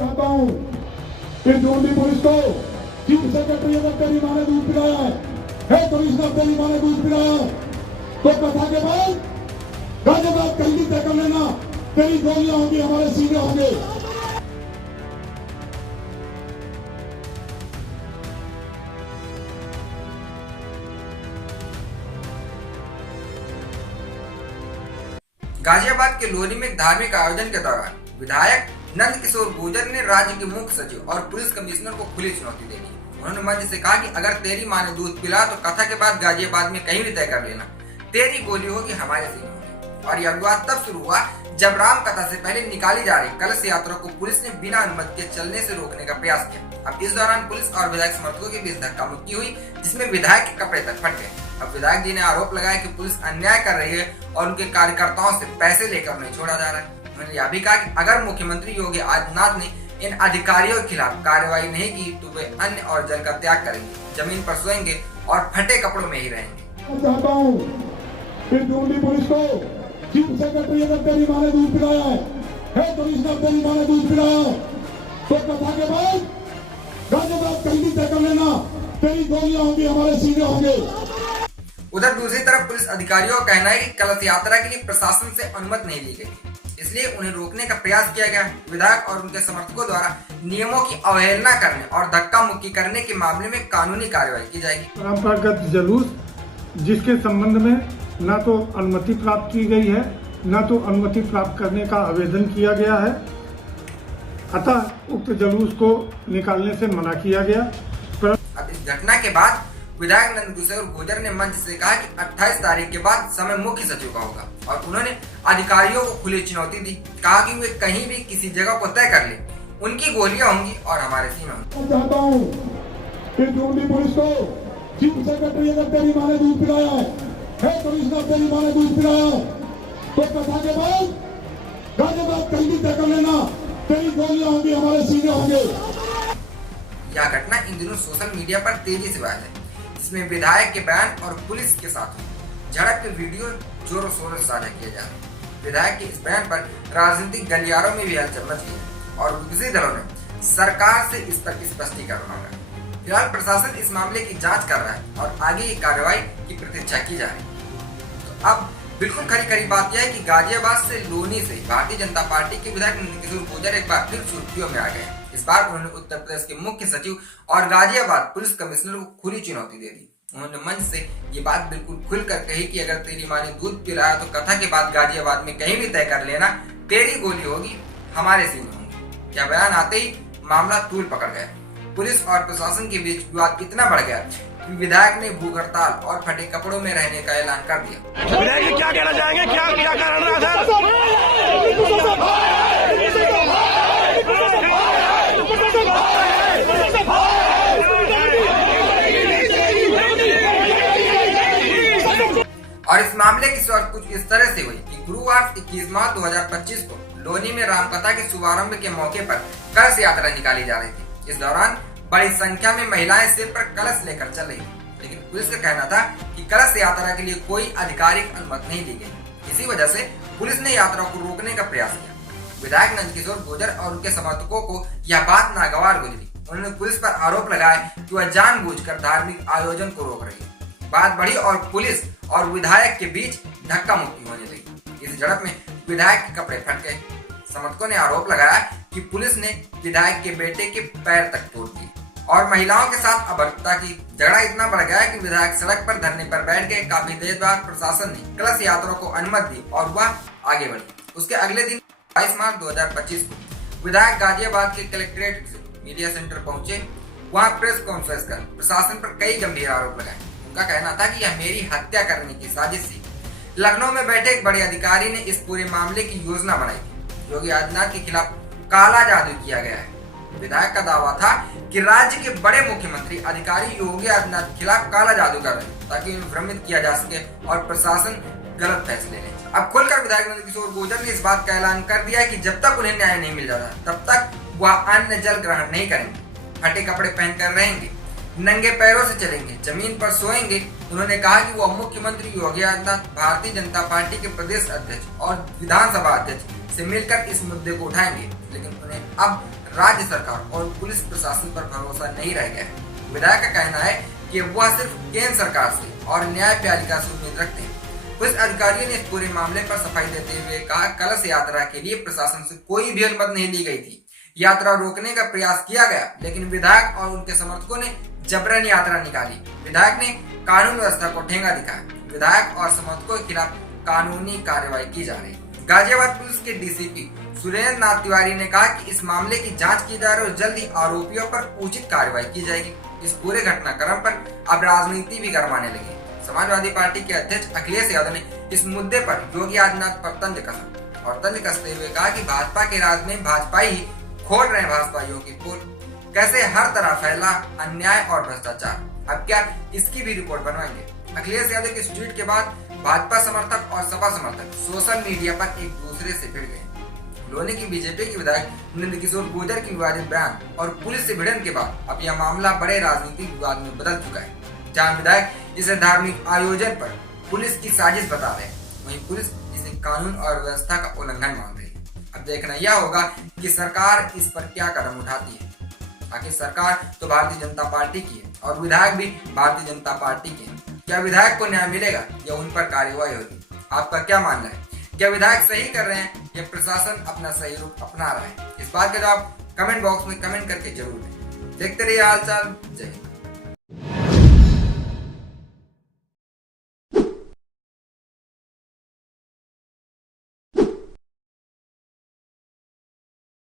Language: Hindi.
चाहता हूँ कि जोड़ी पुलिस को चीफ सेक्रेटरी अगर तेरी माँ ने दूध पिलाया है कमिश्नर तेरी माँ ने दूध पिलाया तो कथा के बाद गाजियाबाद कहीं भी तय कर लेना, तेरी गोलियां होंगी, हमारे सीने होंगे। गाजियाबाद के लोनी में धार्मिक आयोजन के दौरान विधायक नंद किशोर गुर्जर ने राज्य के मुख्य सचिव और पुलिस कमिश्नर को खुली चुनौती दे दी। उन्होंने मंच से कहा कि अगर तेरी माँ ने दूध पिला तो कथा के बाद गाजियाबाद में कहीं भी तय कर लेना, तेरी गोली होगी, हमारे सीने होंगे। और यह विवाद तब शुरू हुआ जब राम कथा से पहले निकाली जा रही कलश यात्रा को पुलिस ने बिना अनुमति के चलने से रोकने का प्रयास किया। अब इस दौरान पुलिस और विधायक समर्थकों के बीच धक्का मुक्की हुई, जिसमें विधायक के कपड़े तक फट गए। अब विधायक जी ने आरोप लगाया कि पुलिस अन्याय कर रही है और उनके कार्यकर्ताओं से पैसे लेकर उन्हें छोड़ा जा रहा है। उन्होंने यह भी कहा कि अगर मुख्यमंत्री योगी आदित्यनाथ ने इन अधिकारियों के खिलाफ कार्रवाई नहीं की तो वे अन्न और जल का त्याग करेंगे, जमीन पर सोएंगे और फटे कपड़ों में ही रहेंगे। चाहता हूँ कि जोड़ी पुलिस को चीफ सेक्रेटरी अगर तेरी माँ ने दूध पिलाया है कमिश्नर तेरी माँ ने दूध पिलाया तो कथा के बाद गाजियाबाद कहीं भी तय कर लेना, तेरी गोलियां होंगी, हमारे सीने होंगे। उधर दूसरी तरफ पुलिस अधिकारियों का कहना है कि कलश यात्रा के लिए प्रशासन से अनुमति नहीं ली गई, इसलिए उन्हें रोकने का प्रयास किया गया। विधायक और उनके समर्थकों द्वारा नियमों की अवहेलना करने और धक्का मुक्की करने के मामले में कानूनी कार्रवाई की जाएगी। परंपरागत जुलूस जिसके संबंध में न तो अनुमति प्राप्त की गई है न तो अनुमति प्राप्त करने का आवेदन किया गया है, अतः उक्त जुलूस को निकालने से मना किया गया। अब इस घटना के बाद विधायक नंद किशोर गुर्जर ने मंच से कहा कि 28 तारीख के बाद समय मुख्य सचिव का होगा और उन्होंने अधिकारियों को खुली चुनौती दी। कहा कि वे कहीं भी किसी जगह को तय कर ले, उनकी गोलियां होंगी और हमारे सीने होंगे। चाहता हूँ कि जोड़ी पुलिस को चीफ सेक्रेटरी अगर तेरी माँ ने दूध पिलाया है कमिश्नर तेरी माँ ने दूध पिलाया तो कथा के बाद गाजियाबाद कहीं भी तय कर लेना, तेरी गोलियां होंगी, हमारे सीने होंगे। यह घटना इन दिनों सोशल मीडिया पर तेजी से वायरल है, जिसमें विधायक के बयान और पुलिस के साथ झड़प के वीडियो जोरों शोरों से साझा किए जा रहे हैं। विधायक के इस बयान पर राजनीतिक गलियारों में भी हलचल मच गई है और विपक्षी दलों ने सरकार से इस पर स्पष्टीकरण मांगा। फिलहाल प्रशासन इस मामले की जांच कर रहा है और आगे की कार्रवाई की प्रतीक्षा की जा रही है। तो अब बिल्कुल खरी बात यह है कि गाजियाबाद से लोनी से भारतीय जनता पार्टी के विधायक नंद किशोर गुर्जर एक बार फिर सुर्खियों में आ गए हैं। इस बार उन्होंने उत्तर प्रदेश के मुख्य सचिव और गाजियाबाद पुलिस कमिश्नर को खुली चुनौती दे दी। उन्होंने मंच से ये बात बिल्कुल खुलकर कही कि अगर तेरी माँ ने दूध पिलाया तो कथा के बाद गाजियाबाद में कहीं भी तय कर लेना, तेरी गोली होगी, हमारे सीने होंगे। यह बयान आते ही मामला तूल पकड़ गया। पुलिस और प्रशासन के बीच विवाद इतना बढ़ गया कि विधायक ने भूख हड़ताल और फटे कपड़ों में रहने का ऐलान कर दिया। विधायक क्या कहना चाहेंगे, क्या कारण रहा था? और इस मामले की शुरुआत कुछ इस तरह से हुई कि गुरुवार 21 मार्च 2025 को लोनी में रामकथा के शुभारंभ के मौके पर कलश यात्रा निकाली जा रही थी। इस दौरान बड़ी संख्या में महिलाएं सिर पर कलश लेकर चल रही थी, लेकिन पुलिस का कहना था कि कलश यात्रा के लिए कोई आधिकारिक अनुमति नहीं दी गई। इसी वजह से पुलिस ने यात्रा को रोकने का प्रयास किया। विधायक नंद किशोर गुर्जर और उनके समर्थकों को यह बात नागवार गुजरी। उन्होंने पुलिस पर आरोप लगाया कि वह जानबूझकर धार्मिक आयोजन को रोक रही है। बात बढ़ी और पुलिस और विधायक के बीच धक्का मुक्की होने लगी। इस झड़प में विधायक के कपड़े फट गए। समर्थकों ने आरोप लगाया कि पुलिस ने विधायक के बेटे के पैर तक तोड़ दिए और महिलाओं के साथ अभद्रता की। झगड़ा इतना बढ़ गया कि विधायक सड़क पर धरने पर बैठ गए। काफी देर बाद प्रशासन ने कलश यात्रा को अनुमति दी और वह आगे बढ़ी। उसके अगले दिन 22 मार्च 2025 को विधायक गाजियाबाद के कलेक्ट्रेट से मीडिया सेंटर पहुंचे। वहां प्रेस कॉन्फ्रेंस कर प्रशासन पर कई गंभीर आरोप लगाए। उनका कहना था कि यह मेरी हत्या करने की साजिश थी। लखनऊ में बैठे एक बड़े अधिकारी ने इस पूरे मामले की योजना बनाई थी। योगी आदित्यनाथ के खिलाफ काला जादू किया गया है। विधायक का दावा था कि राज्य के बड़े मुख्यमंत्री अधिकारी योगी आदित्यनाथ के खिलाफ काला जादू कर रहे हैं ताकि उन्हें भ्रमित किया जा सके और प्रशासन गलत फैसले ले। अब खुलकर विधायक नंद किशोर गुर्जर ने इस बात का ऐलान कर दिया कि जब तक उन्हें न्याय नहीं मिल जाता तब तक वह अन्न जल ग्रहण नहीं करेंगे, फटे कपड़े पहनकर रहेंगे, नंगे पैरों से चलेंगे, जमीन पर सोएंगे। उन्होंने कहा कि वह मुख्यमंत्री योगी आदित्यनाथ, भारतीय जनता पार्टी के प्रदेश अध्यक्ष और विधानसभा अध्यक्ष से मिलकर इस मुद्दे को उठाएंगे, लेकिन उन्हें अब राज्य सरकार और पुलिस प्रशासन पर भरोसा नहीं रह गया है। विधायक का कहना है कि वह सिर्फ केंद्र सरकार से और न्यायपालिका से उम्मीद रखते हैं। पुलिस अधिकारियों ने इस पूरे मामले पर सफाई देते हुए कहा, कलश यात्रा के लिए प्रशासन से कोई भी अनुमति नहीं ली गई थी। यात्रा रोकने का प्रयास किया गया, लेकिन विधायक और उनके समर्थकों ने जबरन यात्रा निकाली। विधायक ने कानून व्यवस्था को ठेंगा दिखाया। विधायक और समर्थकों के खिलाफ कानूनी कार्रवाई की जा रही है। गाजियाबाद पुलिस के डीसीपी सुरेंद्र नाथ तिवारी ने कहा कि इस मामले की जांच की जा रही है और जल्द ही आरोपियों पर उचित कार्रवाई की जाएगी। इस पूरे घटनाक्रम पर अब राजनीति भी गरमाने लगी। समाजवादी पार्टी के अध्यक्ष अखिलेश यादव ने इस मुद्दे पर योगी आदित्यनाथ पर तंज कसा और तंज कसते हुए कहा कि भाजपा के राज में भाजपा ही खोल रहे भाजपाइयों की पोल। कैसे हर तरफ फैला अन्याय और भ्रष्टाचार। अब क्या इसकी भी रिपोर्ट बनवाएंगे। अखिलेश यादव के इस ट्वीट के बाद भाजपा समर्थक और सपा समर्थक सोशल मीडिया पर एक दूसरे से भिड़ गए। लोनी की बीजेपी के विधायक नंदकिशोर गुर्जर की विवादित बयान और पुलिस से भिड़न के बाद अब यह मामला बड़े राजनीतिक विवाद में बदल चुका है, जहां विधायक इसे धार्मिक आयोजन पर पुलिस की साजिश बता रहे हैं, वहीं पुलिस इसे कानून और व्यवस्था का उल्लंघन मान रही है। अब देखना यह होगा कि सरकार इस पर क्या कदम उठाती है। आखिर सरकार तो भारतीय जनता पार्टी की है और विधायक भी भारतीय जनता पार्टी के हैं। क्या विधायक को न्याय मिलेगा या उन पर कार्यवाही होगी? आपका क्या मानना है? क्या विधायक सही कर रहे हैं या प्रशासन अपना सही रूप अपना रहा है? इस बात का जवाब कमेंट बॉक्स में कमेंट करके जरूर दें। देखते रहिए हालचाल। जय हिंद।